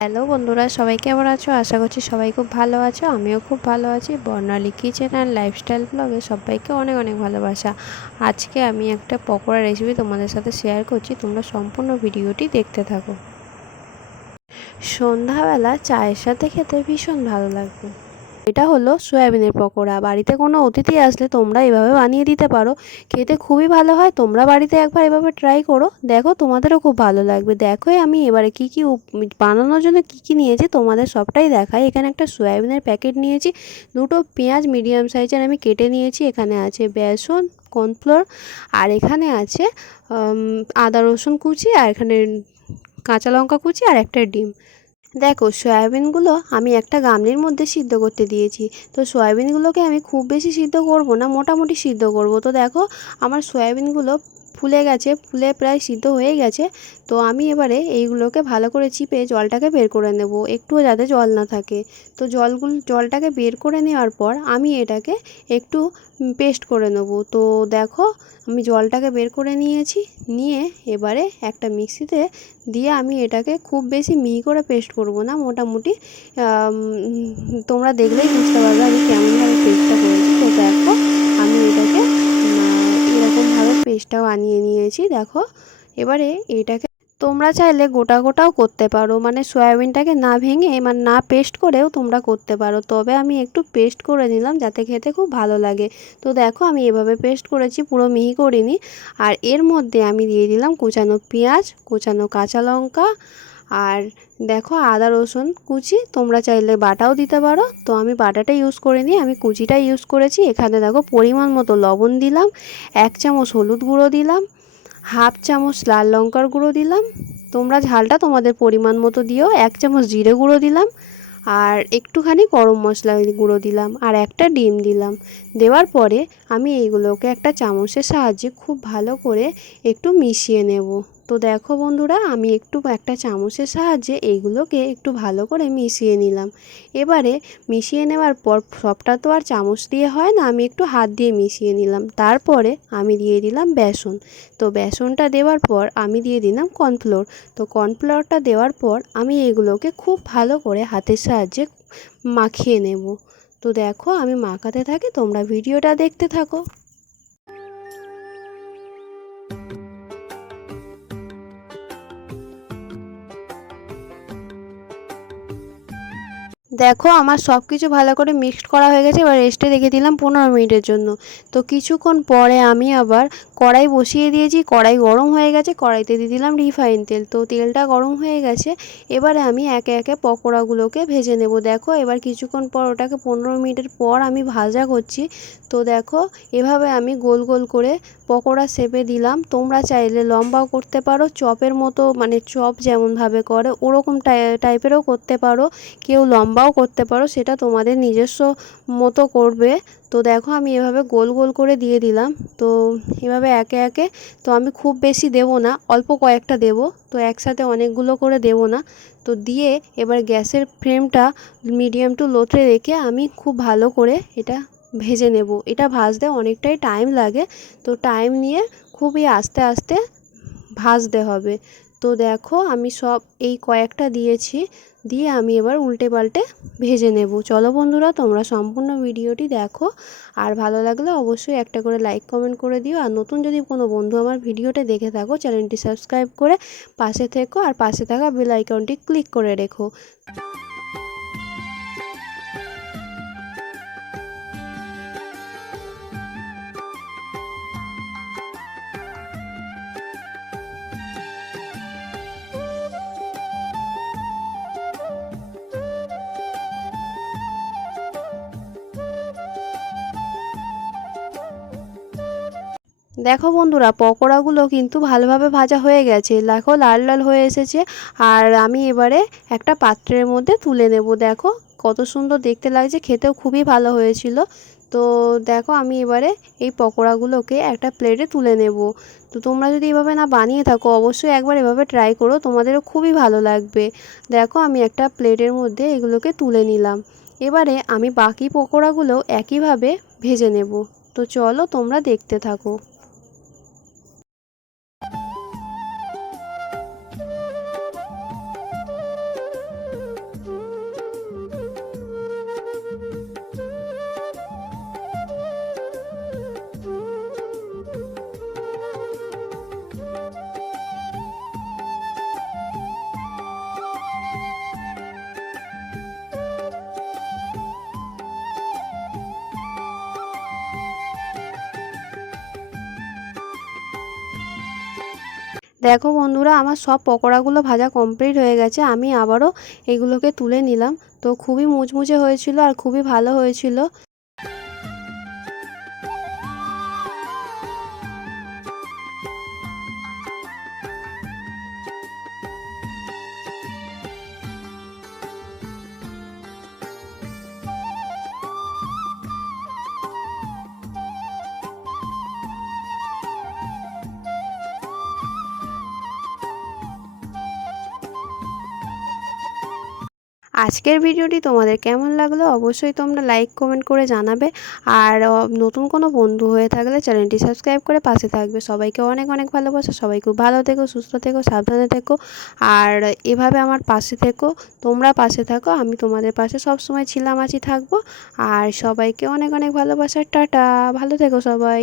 Hello বন্ধুরা, সবাই কেমন আছো? আশা করছি সবাই খুব ভালো আছো, আমিও খুব ভালো আছি। বর্ণালী কিচেন অ্যান্ড লাইফস্টাইল ব্লগে সবাইকে অনেক অনেক ভালোবাসা। আজকে আমি একটা পকোড়া রেসিপি তোমাদের সাথে শেয়ার করছি, তোমরা সম্পূর্ণ ভিডিওটি দেখতে থাকো। সন্ধ্যাবেলা চায়ের সাথে খেতে ভীষণ ভালো লাগবে। এটা হলো সয়াবিনের পকোড়া। বাড়িতে কোনো অতিথি আসলে তোমরা এভাবে বানিয়ে দিতে পারো। খেতে খুবই ভালো হয়, তোমরা বাড়িতে একবার এভাবে ট্রাই করো। দেখো তোমাদেরও খুব ভালো লাগবে। দেখো আমি এবারে কি কি বানানোর জন্য কি কি নিয়েছি, তোমাদের সবটাই দেখাই। এখানে একটা সয়াবিনের প্যাকেট নিয়েছি, দুটো পেঁয়াজ মিডিয়াম সাইজের আমি কেটে নিয়েছি। এখানে আছে বেসন কর্নফ্লোর আর এখানে আছে আদা রসুন কুচি, আর এখানে কাঁচা লঙ্কা কুচি, আর একটা ডিম। দেখো, সয়াবিনগুলো আমি একটা গামলির মধ্যে সিদ্ধ করতে দিয়েছি। তো সয়াবিনগুলোকে আমি খুব বেশি সিদ্ধ করব না, মোটামুটি সিদ্ধ করব। তো দেখো, আমার সয়াবিনগুলো ফুলে গেছে, ফুলে প্রায় সিদ্ধ হয়ে গেছে। তো আমি এবারে এইগুলোকে ভালো করে চিপে জলটাকে বের করে নেব, একটুও যাতে জল না থাকে। তো জলগুলো, জলটাকে বের করে নেওয়ার পর আমি এটাকে একটু পেস্ট করে নেব। তো দেখো, আমি জলটাকে বের করে নিয়েছি, নিয়ে এবারে একটা মিক্সিতে দিয়ে আমি এটাকে খুব বেশি মিহি করে পেস্ট করব না, মোটামুটি তোমরা দেখলেই বুঝতে পারবে আমি কেমনভাবে পেস্টটা করেছি। তো দেখো এরকমভাবে আনিয়ে নিয়েছি, দেখো। এবারে এটাকে তোমরা চাইলে গোটা গোটাও করতে পারো মানে সয়াবিনটাকে না ভেঙে মানে না পেস্ট করেও তোমরা করতে পারো। তবে আমি একটু পেস্ট করে নিলাম যাতে খেতে খুব ভালো লাগে। তো দেখো আমি এভাবে পেস্ট করেছি, পুরো মিহি করিনি। আর এর মধ্যে আমি দিয়ে দিলাম কোচানো পেঁয়াজ, কোচানো কাঁচা লঙ্কা আর দেখো আদা, রসুন কুচি, তোমরা চাইলে বাটাও দিতে পারো। তো আমি বাটাটা ইউজ করে নিই আমি কুচিটা ইউজ করেছি। এখানে দেখো পরিমাণ মতো লবণ দিলাম, এক চামচ হলুদ গুঁড়ো দিলাম, হাফ চামচ লাল লঙ্কার গুঁড়ো দিলাম। তোমরা ঝালটা তোমাদের পরিমাণ মতো দিও, এক চামচ জিরে গুঁড়ো দিলাম আর একটুখানি গরম মশলা গুঁড়ো দিলাম আর একটা ডিম দিলাম। দেওয়ার পরে আমি এইগুলোকে একটা চামচের সাহায্যে খুব ভালো করে একটু মিশিয়ে নেব। তো দেখো বন্ধুরা, আমি একটু একটা চামচের সাহায্যে এইগুলোকে একটু ভালো করে মিশিয়ে নিলাম। এবারে মিশিয়ে নেওয়ার পর সবটা তো আর চামচ দিয়ে হয় না, আমি একটু হাত দিয়ে মিশিয়ে নিলাম। তারপরে আমি দিয়ে দিলাম বেসন। তো বেসনটা দেওয়ার পর আমি দিয়ে দিলাম কর্নফ্লোর। তো কর্নফ্লোরটা দেওয়ার পর আমি এগুলোকে খুব ভালো করে হাতের সাহায্যে মাখিয়ে নেব। তো দেখো, আমি মাখাতে থাকি, তোমরা ভিডিওটা দেখতে থাকো। দেখো আমার সব কিছু ভালো করে মিক্সড করা হয়ে গেছে, এবার রেস্টে রেখে দিলাম পনেরো মিনিটের জন্য। তো কিছুক্ষণ পরে আমি আবার কড়াই বসিয়ে দিয়েছি, কড়াই গরম হয়ে গেছে, কড়াইতে দিয়ে দিলাম রিফাইন তেল। তো তেলটা গরম হয়ে গেছে, এবারে আমি একে একে পকোড়াগুলোকে ভেজে নেব। দেখো এবার কিছুক্ষণ পর ওটাকে পনেরো মিনিটের পর আমি ভাজা করছি। তো দেখো এভাবে আমি গোল গোল করে পকোড়া শেপে দিলাম। তোমরা চাইলে লম্বাও করতে পারো, চপের মতো মানে চপ যেমনভাবে করে, ওরকম টাইপেরও করতে পারো। কেউ লম্বাও করতে পারো, সেটা তোমাদের নিজস্ব মতো করবে। তো দেখো আমি এভাবে গোল গোল করে দিয়ে দিলাম। তো এভাবে একে একে, তো আমি খুব বেশি দেব না, অল্প কয়েকটা দেব। তো একসাথে অনেকগুলো করে দেব না। তো দিয়ে এবার গ্যাসের ফ্লেমটা মিডিয়াম টু লোতে রেখে আমি খুব ভালো করে এটা ভেজে নেব। এটা ভাজতে অনেকটাই টাইম লাগে। তো টাইম নিয়ে খুবই আস্তে আস্তে ভাজতে হবে। তো দেখো আমি সব এই কয়েকটা দিয়েছি। দিয়ে আমি এবার উল্টে পাল্টে ভেজে নেব। চলো বন্ধুরা, তোমরা সম্পূর্ণ ভিডিওটি দেখো। আর ভালো লাগলে অবশ্যই একটা করে লাইক কমেন্ট করে দিও। আর নতুন যদি কোনো বন্ধু আমার ভিডিওটা দেখে থাকো, চ্যানেলটি সাবস্ক্রাইব করে পাশে থেকো। আর পাশে থাকা বেল আইকনটি ক্লিক করে রেখো। দেখো বন্ধুরা, পকোড়াগুলো কিন্তু ভালোভাবে ভাজা হয়ে গেছে। দেখো, লাল লাল হয়ে এসেছে। আর আমি এবারে একটা পাত্রের মধ্যে তুলে নেব। দেখো, কত সুন্দর দেখতে লাগছে, খেতেও খুবই ভালো হয়েছিল। তো দেখো, আমি এবারে এই পকোড়াগুলোকে একটা প্লেটে তুলে নেব। তো তোমরা যদি এভাবে না বানিয়ে থাকো, অবশ্যই একবার এভাবে ট্রাই করো, তোমাদেরও খুবই ভালো লাগবে। দেখো, আমি একটা প্লেটের মধ্যে এগুলোকে তুলে নিলাম। এবারে আমি বাকি পকোড়াগুলো একইভাবে ভেজে নেব। তো চলো, তোমরা দেখতে থাকো। দেখো বন্ধুরা, আমার সব পকোড়াগুলো ভাজা কমপ্লিট হয়ে গেছে। আমি আবারও এগুলোকে তুলে নিলাম। তো খুবই মুচমুচে হয়েছিল আর খুবই ভালো হয়েছিল। আজকের ভিডিওটি তোমাদের কেমন লাগল অবশ্যই তোমরা লাইক কমেন্ট করে জানাবে। আর নতুন কোনো বন্ধু হয়ে থাকলে চ্যানেলটি সাবস্ক্রাইব করে পাশে থাকবে। সবাইকে অনেক অনেক ভালোবাসা। সবাই খুব ভালো থেকো, সুস্থ থেকো, সাবধানে থেকো। আর, এভাবে আমার পাশে থেকো, তোমরা পাশে থাকো, আমি তোমাদের পাশে সব সময় ছিলাম, আছি, থাকব। আর সবাইকে অনেক অনেক ভালোবাসা। টাটা। ভালো থেকো সবাই।